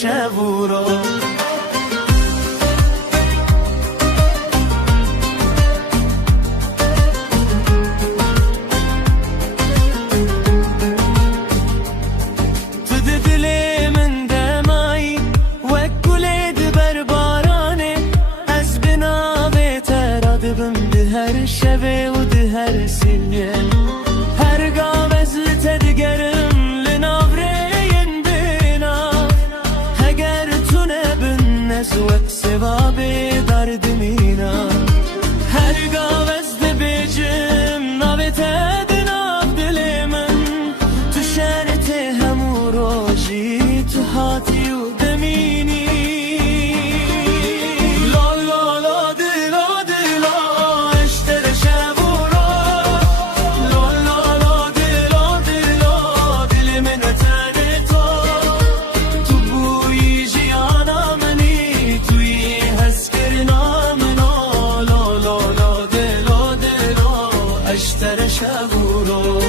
شب و رو هر شب و ده هر سنه هر قابز لتدقرم لنافرين بينا هقر تنبن نسوك سباب درد مينا هر قابز بيجم نابت ادنا بدل من تشارته همو روجي تحاتي ودميني اشتر شب و رو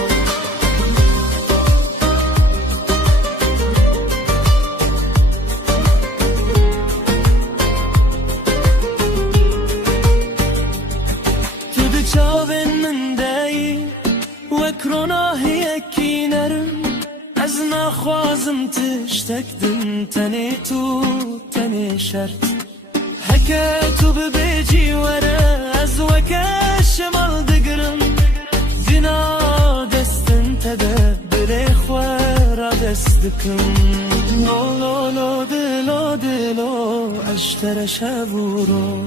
تو ده چاون من دایی وکرونا هیکی نرم از نخوازم تشتکدم تنی تو تنی شرط هکه تو ببیجی وره از وکش مال دگرم دینا دستن تده بره خواه دستکم لولو دلو دلو اشتر شب و رو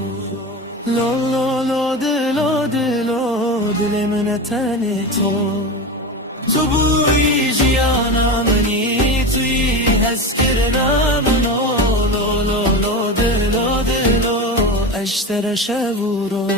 لولو دلو دلو دل من تنی تو بوی جیانا منی توی هست کرنا منو لولو دلو دلو اشتر شب و رو